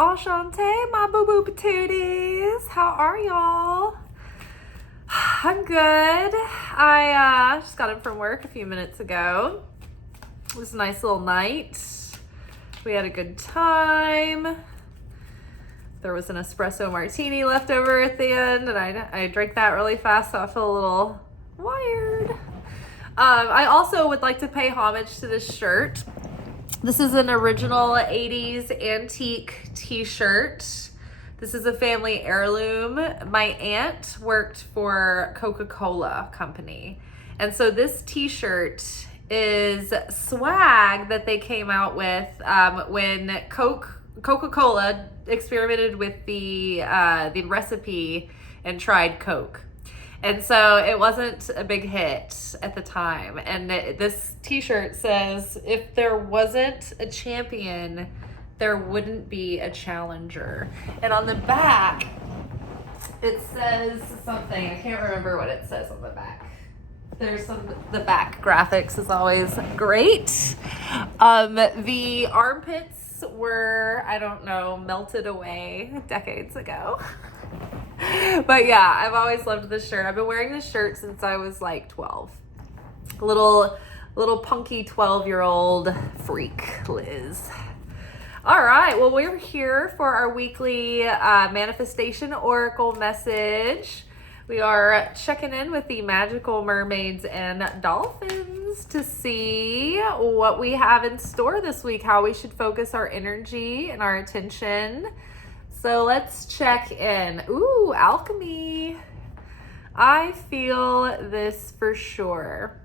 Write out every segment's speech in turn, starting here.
Enchante, my boo-boo patooties. How are y'all? I'm good. I just got in from work a few minutes ago. It was a nice little night. We had a good time. There was an espresso martini left over at the end, and I drank that really fast, so I feel a little wired. I also would like to pay homage to this shirt. This is an original 80s antique t-shirt. This is a family heirloom. My aunt worked for Coca-Cola company. And so this t-shirt is swag that they came out with when Coca-Cola experimented with the recipe and tried Coke. And so it wasn't a big hit at the time. And this t-shirt says, if there wasn't a champion, there wouldn't be a challenger. And on the back, it says something. I can't remember what it says on the back. The back graphics is always great. The armpits were, I don't know, melted away decades ago. But yeah, I've always loved this shirt. I've been wearing this shirt since I was like 12. Little punky 12-year-old freak, Liz. All right, well, we're here for our weekly manifestation oracle message. We are checking in with the magical mermaids and dolphins to see what we have in store this week, how we should focus our energy and our attention. So let's check in. Ooh, alchemy. I feel this for sure.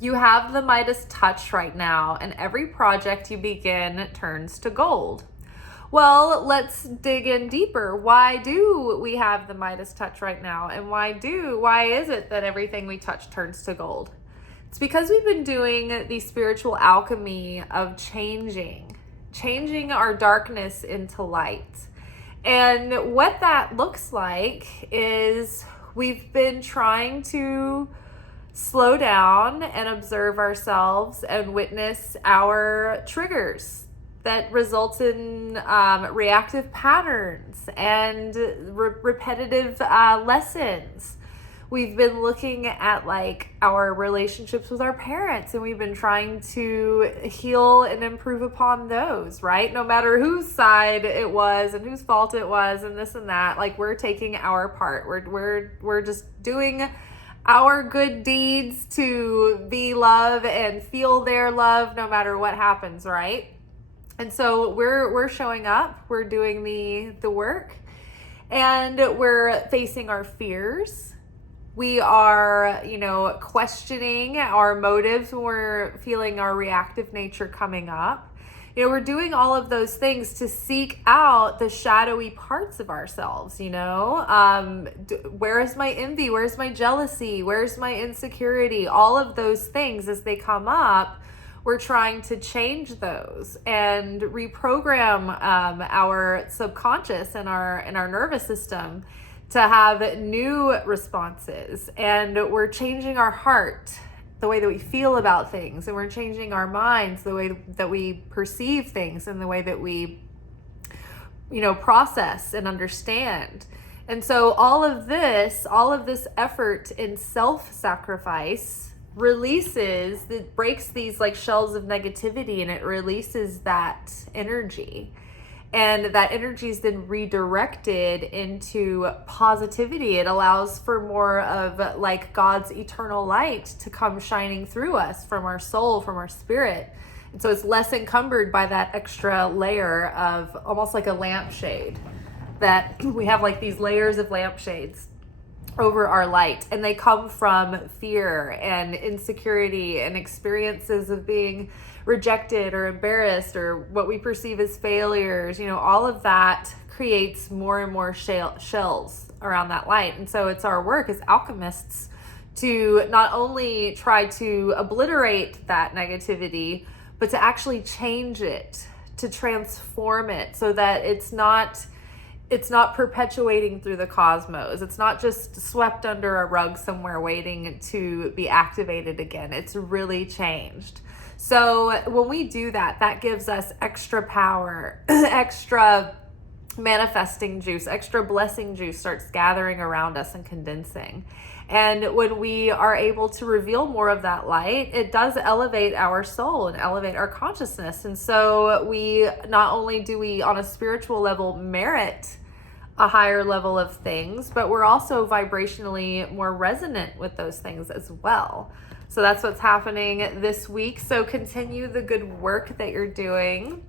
You have the Midas touch right now, and every project you begin turns to gold. Well, let's dig in deeper. Why do we have the Midas touch right now? And why is it that everything we touch turns to gold? It's because we've been doing the spiritual alchemy of changing our darkness into light. And what that looks like is we've been trying to slow down and observe ourselves and witness our triggers that results in reactive patterns and repetitive lessons. We've been looking at like our relationships with our parents, and we've been trying to heal and improve upon those, right? No matter whose side it was and whose fault it was and this and that, like we're taking our part. We're just doing our good deeds to be love and feel their love no matter what happens, right? And so we're showing up, we're doing the work, and we're facing our fears. We are, questioning our motives when we're feeling our reactive nature coming up. We're doing all of those things to seek out the shadowy parts of ourselves, Where is my envy? Where's my jealousy? Where's my insecurity? All of those things as they come up, we're trying to change those and reprogram our subconscious and our nervous system to have new responses. And we're changing our heart, the way that we feel about things, and we're changing our minds, the way that we perceive things, and the way that we process and understand. And so all of this effort in self-sacrifice breaks these like shells of negativity, and it releases that energy. And that energy is then redirected into positivity. It allows for more of like God's eternal light to come shining through us from our soul, from our spirit. And so it's less encumbered by that extra layer of almost like a lampshade, that we have like these layers of lampshades over our light, and they come from fear and insecurity and experiences of being rejected or embarrassed or what we perceive as failures. All of that creates more and more shells around that light. And so it's our work as alchemists to not only try to obliterate that negativity, but to actually change it, to transform it so that it's not perpetuating through the cosmos. It's not just swept under a rug somewhere waiting to be activated again. It's really changed. So when we do that, that gives us extra power, extra manifesting juice, extra blessing juice starts gathering around us and condensing. And when we are able to reveal more of that light, it does elevate our soul and elevate our consciousness. And so we not only do we on a spiritual level merit a higher level of things, but we're also vibrationally more resonant with those things as well. So that's what's happening this week. So continue the good work that you're doing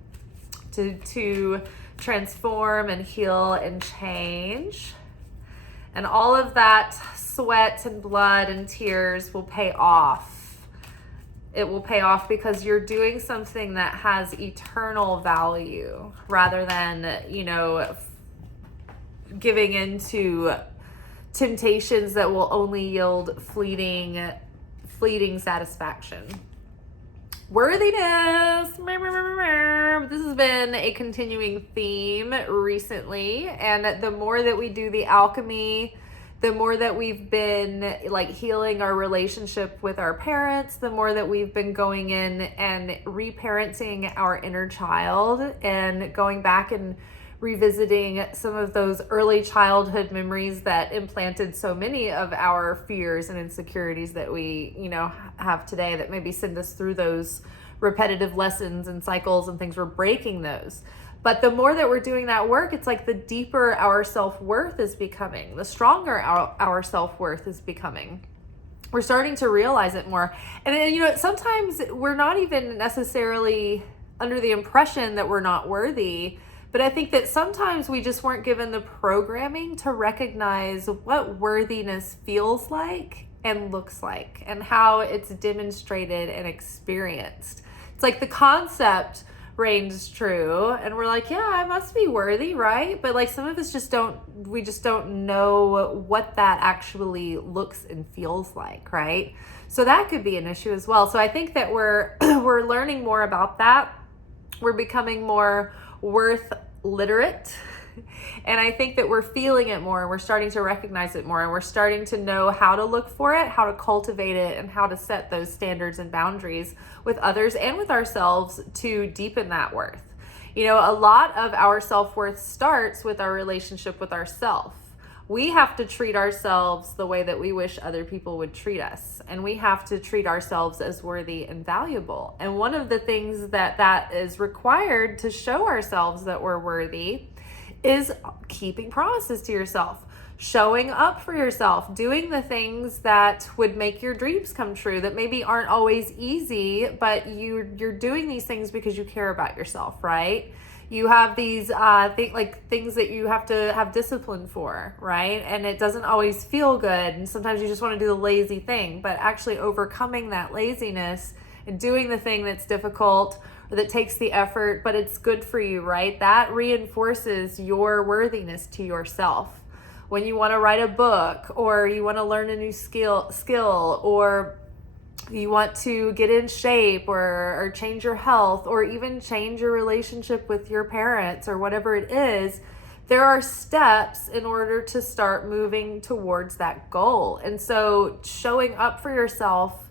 to transform and heal and change. And all of that sweat and blood and tears will pay off. It will pay off because you're doing something that has eternal value rather than, giving into temptations that will only yield fleeting satisfaction. Worthiness. This has been a continuing theme recently, and the more that we do the alchemy, the more that we've been healing our relationship with our parents, the more that we've been going in and reparenting our inner child and going back and revisiting some of those early childhood memories that implanted so many of our fears and insecurities that we, have today, that maybe send us through those repetitive lessons and cycles and things. We're breaking those. But the more that we're doing that work, it's like the deeper our self-worth is becoming, the stronger our self-worth is becoming. We're starting to realize it more. And sometimes we're not even necessarily under the impression that we're not worthy. But I think that sometimes we just weren't given the programming to recognize what worthiness feels like and looks like and how it's demonstrated and experienced. It's like the concept reigns true and we're like, yeah, I must be worthy, right? But some of us just don't know what that actually looks and feels like, right? So that could be an issue as well. So I think that we're learning more about that. We're becoming more worth literate. And I think that we're feeling it more and we're starting to recognize it more and we're starting to know how to look for it, how to cultivate it, and how to set those standards and boundaries with others and with ourselves to deepen that worth. A lot of our self-worth starts with our relationship with ourself. We have to treat ourselves the way that we wish other people would treat us. And we have to treat ourselves as worthy and valuable. And one of the things that is required to show ourselves that we're worthy is keeping promises to yourself, showing up for yourself, doing the things that would make your dreams come true, that maybe aren't always easy, but you're doing these things because you care about yourself, right? You have these things that you have to have discipline for, right? And it doesn't always feel good. And sometimes you just want to do the lazy thing, but actually overcoming that laziness and doing the thing that's difficult or that takes the effort, but it's good for you, right? That reinforces your worthiness to yourself. When you want to write a book or you want to learn a new skill or you want to get in shape or change your health or even change your relationship with your parents or whatever it is, there are steps in order to start moving towards that goal. And so showing up for yourself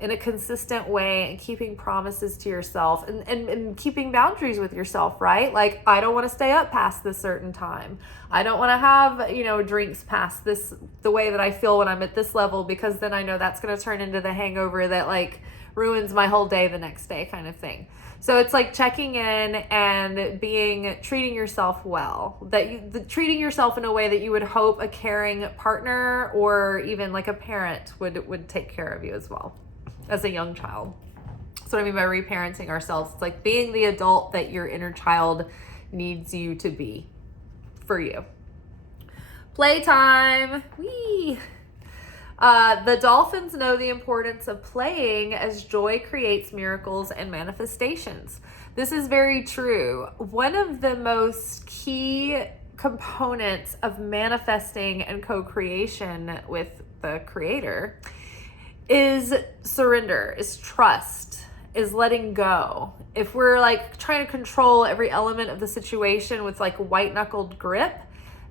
in a consistent way and keeping promises to yourself and keeping boundaries with yourself, right? Like, I don't want to stay up past this certain time. I don't want to have, drinks past the way that I feel when I'm at this level, because then I know that's going to turn into the hangover that ruins my whole day the next day kind of thing. So it's like checking in and treating yourself well, treating yourself in a way that you would hope a caring partner or even like a parent would take care of you as well as a young child. That's what I mean by reparenting ourselves. It's like being the adult that your inner child needs you to be for you. Playtime. Whee! The dolphins know the importance of playing as joy creates miracles and manifestations. This is very true. One of the most key components of manifesting and co-creation with the Creator is surrender, is trust, is letting go. If we're trying to control every element of the situation with white knuckled grip,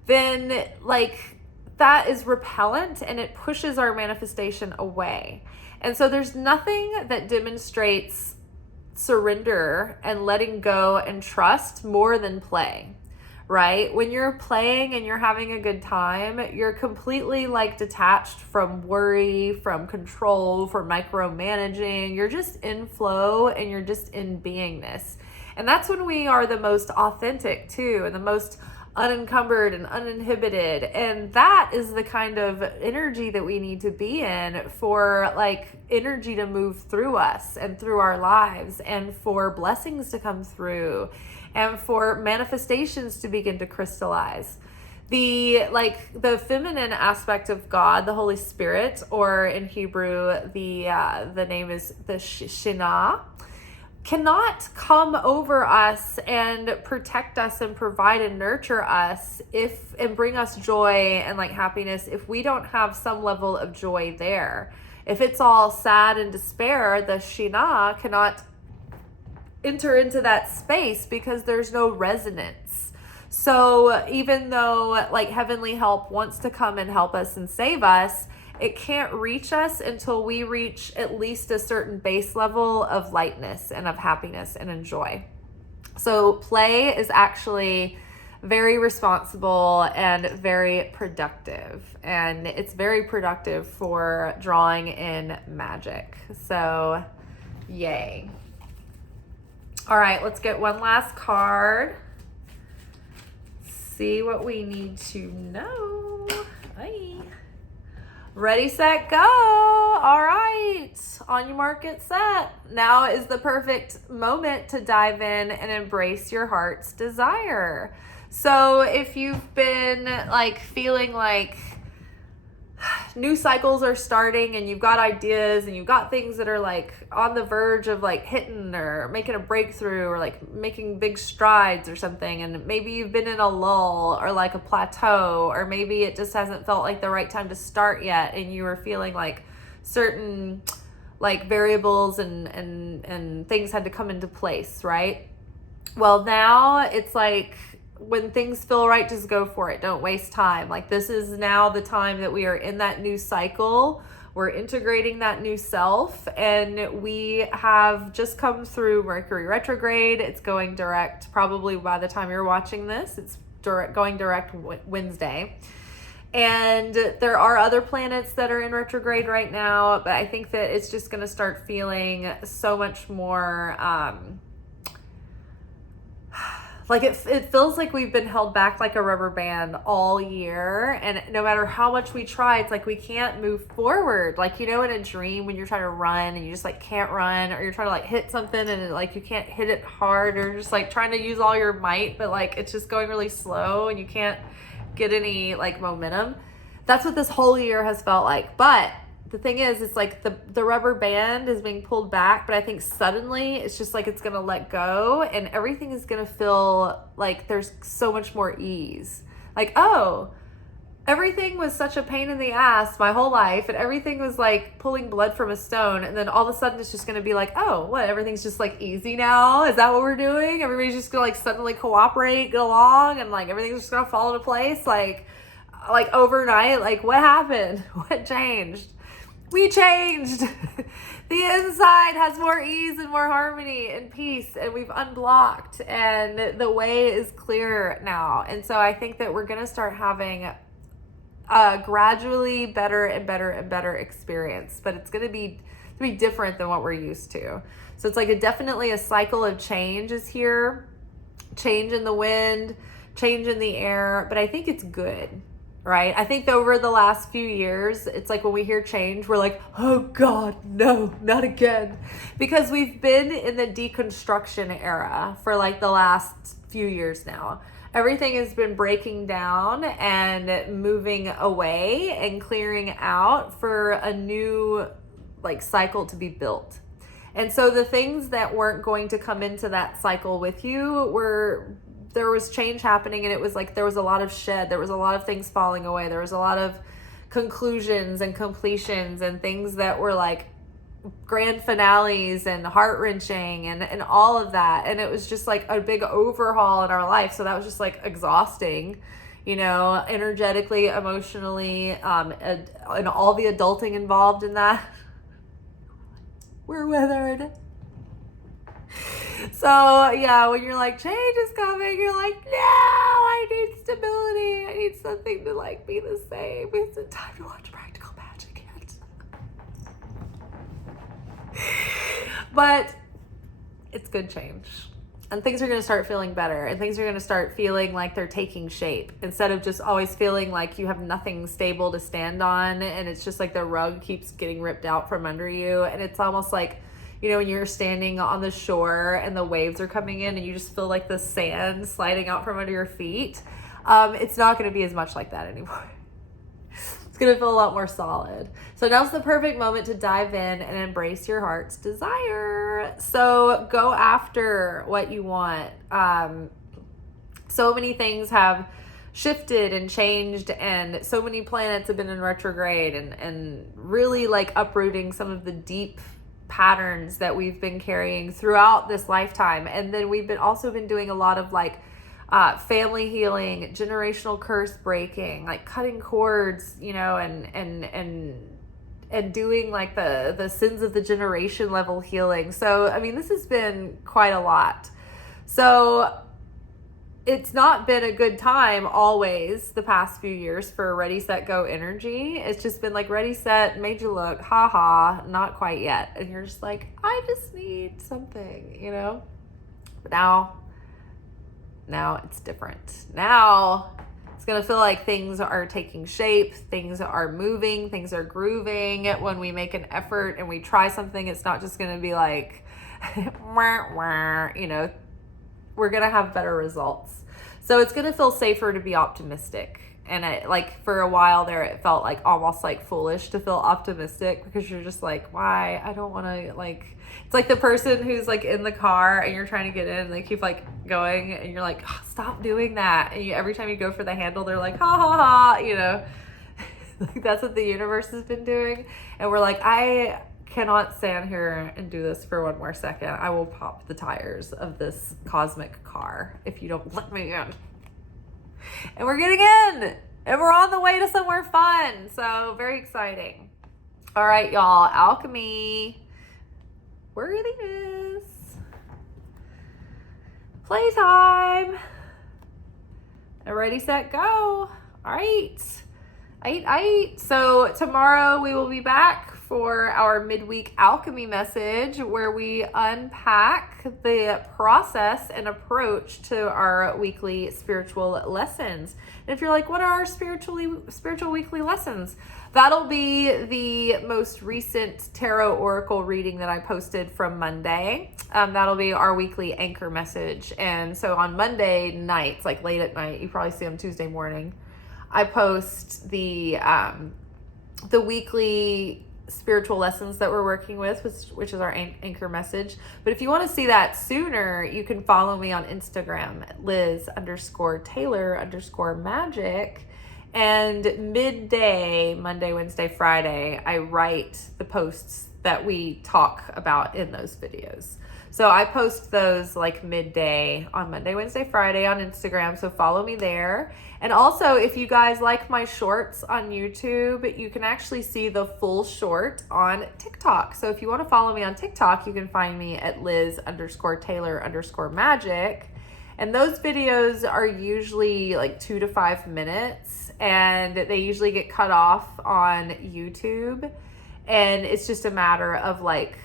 then that is repellent and it pushes our manifestation away. And so there's nothing that demonstrates surrender and letting go and trust more than play, right? When you're playing and you're having a good time, you're completely like detached from worry, from control, from micromanaging. You're just in flow and you're just in beingness. And that's when we are the most authentic too, and the most unencumbered and uninhibited. And that is the kind of energy that we need to be in for like energy to move through us and through our lives, and for blessings to come through, and for manifestations to begin to crystallize. The feminine aspect of God, the Holy Spirit, or in Hebrew, the name is the Shina, cannot come over us and protect us and provide and nurture us and bring us joy and like happiness if we don't have some level of joy there. If it's all sad and despair, the Shina cannot enter into that space because there's no resonance. So even though like heavenly help wants to come and help us and save us, it can't reach us until we reach at least a certain base level of lightness and of happiness and of joy. So play is actually very responsible and very productive. And it's very productive for drawing in magic. So yay. All right, let's get one last card. See what we need to know. Bye. Ready, set, go. All right. On your mark, get set. Now is the perfect moment to dive in and embrace your heart's desire. So if you've been like feeling like new cycles are starting and you've got ideas and you've got things that are like on the verge of like hitting or making a breakthrough or like making big strides or something, and maybe you've been in a lull or like a plateau, or maybe it just hasn't felt like the right time to start yet, and you are feeling like certain like variables and things had to come into place, right? Well, now it's like, when things feel right, just go for it. Don't waste time. Like, this is now the time that we are in that new cycle. We're integrating that new self, and we have just come through Mercury retrograde. It's going direct probably by the time you're watching this. It's going direct Wednesday. And there are other planets that are in retrograde right now, but I think that it's just going to start feeling so much more like it feels like we've been held back like a rubber band all year. And no matter how much we try, it's like we can't move forward. Like, you know, in a dream when you're trying to run and you just like can't run, or you're trying to like hit something and like you can't hit it hard, or just like trying to use all your might, but like it's just going really slow and you can't get any like momentum. That's what this whole year has felt like. But the thing is, it's like the rubber band is being pulled back, but I think suddenly it's just like it's going to let go, and everything is going to feel like there's so much more ease. Like, oh, everything was such a pain in the ass my whole life, and everything was like pulling blood from a stone, and then all of a sudden it's just going to be like, oh, what, everything's just like easy now? Is that what we're doing? Everybody's just going to like suddenly cooperate, get along, and like everything's just going to fall into place like overnight? Like, what happened? What changed? We changed. The inside has more ease and more harmony and peace, and we've unblocked, and the way is clear now. And so I think that we're going to start having a gradually better and better and better experience, but it's going to be different than what we're used to. So it's like definitely a cycle of change is here. Change in the wind, change in the air, but I think it's good. Right? I think over the last few years, it's like when we hear change, we're like, oh God, no, not again. Because we've been in the deconstruction era for like the last few years now. Everything has been breaking down and moving away and clearing out for a new like cycle to be built. And so the things that weren't going to come into that cycle with you there was change happening, and it was like there was a lot of shed, there was a lot of things falling away, there was a lot of conclusions and completions and things that were like grand finales and heart-wrenching and all of that. And it was just like a big overhaul in our life. So that was just like exhausting, you know, energetically, emotionally, and all the adulting involved in that. We're withered. So yeah, when you're like, change is coming, you're like, no, I need something to like be the same. It's time to watch Practical Magic yet. But it's good change. And things are going to start feeling better, and things are going to start feeling like they're taking shape instead of just always feeling like you have nothing stable to stand on. And it's just like the rug keeps getting ripped out from under you. And it's almost like, you know, when you're standing on the shore and the waves are coming in and you just feel like the sand sliding out from under your feet. It's not going to be as much like that anymore. It's going to feel a lot more solid. So now's the perfect moment to dive in and embrace your heart's desire. So go after what you want. So many things have shifted and changed, and so many planets have been in retrograde and really like uprooting some of the deep patterns that we've been carrying throughout this lifetime. And then we've also been doing a lot of like family healing, generational curse breaking, like cutting cords, you know, and doing like the sins of the generation level healing. So, I mean, this has been quite a lot. So it's not been a good time always the past few years for ready, set, go energy. It's just been like ready, set, made you look, haha, not quite yet. And you're just like, I just need something, you know? But now it's different. Now it's going to feel like things are taking shape, things are moving, things are grooving. When we make an effort and we try something, it's not just going to be like, wah, wah, you know, we're going to have better results. So it's going to feel safer to be optimistic. And like for a while there, it felt like almost like foolish to feel optimistic because you're just like, why? I don't want to like, it's like the person who's like in the car and you're trying to get in and they keep like going and you're like, oh, stop doing that. And every time you go for the handle, they're like, ha ha ha, you know, like that's what the universe has been doing. And we're like, I cannot stand here and do this for one more second. I will pop the tires of this cosmic car if you don't let me in. And we're getting in and we're on the way to somewhere fun. So very exciting. All right, y'all. Alchemy. Worthiness. Playtime. And ready, set, go. All right. So tomorrow we will be back for our midweek alchemy message where we unpack the process and approach to our weekly spiritual lessons. And if you're like, what are our spiritual weekly lessons? That'll be the most recent tarot oracle reading that I posted from Monday. That'll be our weekly anchor message. And so on Monday nights, like late at night, you probably see them Tuesday morning, I post the weekly spiritual lessons that we're working with, which is our anchor message. But if you want to see that sooner, you can follow me on Instagram at Liz_Taylor_Magick. And midday, Monday, Wednesday, Friday, I write the posts that we talk about in those videos. So I post those like midday on Monday, Wednesday, Friday on Instagram. So follow me there. And also, if you guys like my shorts on YouTube, you can actually see the full short on TikTok. So if you want to follow me on TikTok, you can find me at Liz_Taylor_Magick. And those videos are usually like 2 to 5 minutes, and they usually get cut off on YouTube. And it's just a matter of like,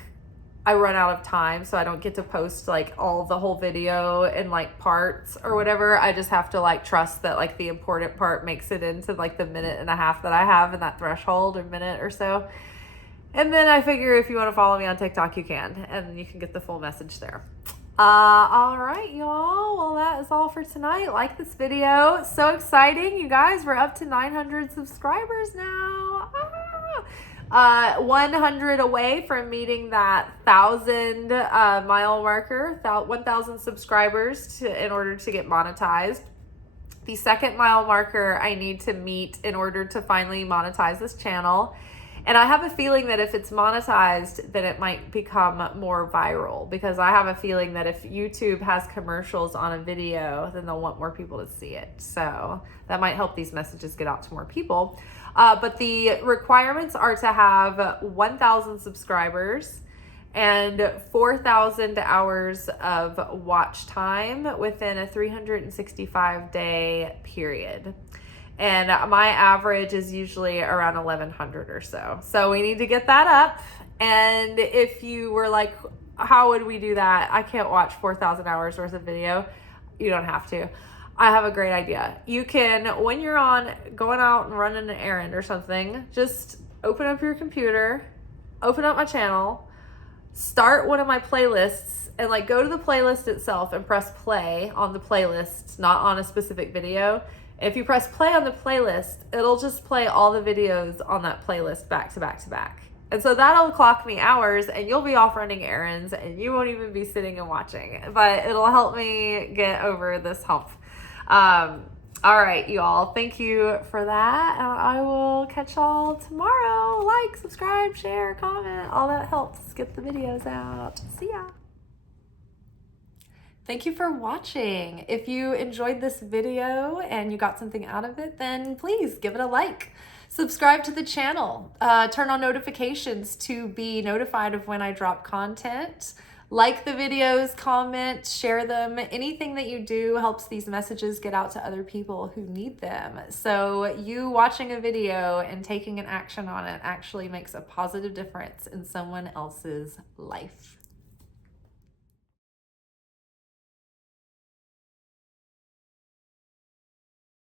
I run out of time, so I don't get to post like all the whole video in like parts or whatever. I just have to like trust that like the important part makes it into like the minute and a half that I have in that threshold, or minute or so. And then I figure if you want to follow me on TikTok, you can, and you can get the full message there. All right, y'all. Well, that is all for tonight. Like this video. So exciting, you guys. We're up to 900 subscribers now. 100 away from meeting that 1,000 mile marker, 1,000 subscribers in order to get monetized. The second mile marker I need to meet in order to finally monetize this channel. And I have a feeling that if it's monetized, then it might become more viral, because I have a feeling that if YouTube has commercials on a video, then they'll want more people to see it. So that might help these messages get out to more people. But the requirements are to have 1,000 subscribers and 4,000 hours of watch time within a 365-day period. And my average is usually around 1100 or so. So we need to get that up. And if you were like, how would we do that? I can't watch 4,000 hours worth of video. You don't have to. I have a great idea. You can, when you're going out and running an errand or something, just open up your computer, open up my channel, start one of my playlists, and like go to the playlist itself and press play on the playlist, not on a specific video. If you press play on the playlist, it'll just play all the videos on that playlist back to back to back. And so that'll clock me hours, and you'll be off running errands and you won't even be sitting and watching, but it'll help me get over this hump. All right, y'all. Thank you for that. And I will catch y'all tomorrow. Like, subscribe, share, comment. All that helps get the videos out. See ya. Thank you for watching. If you enjoyed this video and you got something out of it, then please give it a like. Subscribe to the channel. Turn on notifications to be notified of when I drop content. Like the videos, comment, share them. Anything that you do helps these messages get out to other people who need them. So you watching a video and taking an action on it actually makes a positive difference in someone else's life.